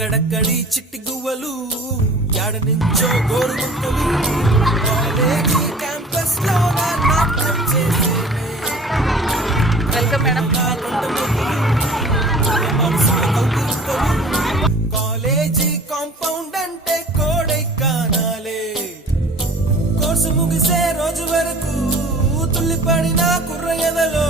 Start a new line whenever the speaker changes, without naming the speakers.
అక్కడక్కడి చిట్టి గువ్వలు యాడ నుంచో గోరు ముక్కలు. కాలేజీ క్యాంపస్లో నాట్యం చేసే కాలేజీ కాంపౌండ్ అంటే కోడై కానాలే కోర్సు ముగిసే రోజు వరకు తుల్లిపడిన కుర్రయదలో